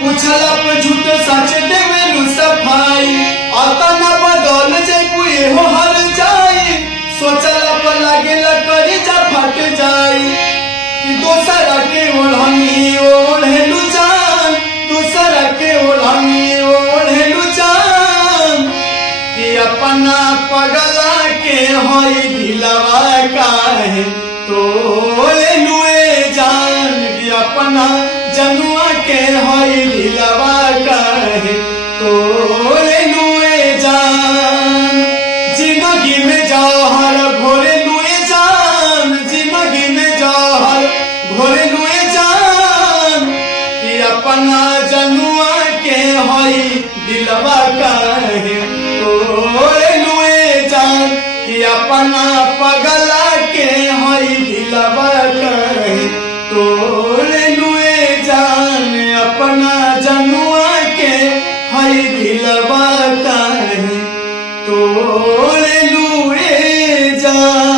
पूछला पे झूठ सच देवेलु सफाई आता ना बदल जइबू एहो हर जाई सोचला पे लागेला करी जा फट जाई कि दोसरा के ओढ़नी ओढ़ेलु जान दोसरा के ओढ़नी ओढ़ेलु जान कि अपना पगला के होई दिलवा काहे तोड़ेलुए जान कि अपना जनुआ के होई दिलवा काहे तोड़ेलुए जान जिंदगी में जहर घोरेलुए जान जिंदगी में जहर घोरेलुए जान कि अपना जनुआ के होई दिलवा काहे तोड़ेलुए जान कि अपना पगला के होई दिलवा काहे तोड़ेलुए जान अपना जनुआ के होई दिलवा काहे तोड़ेलुए जान।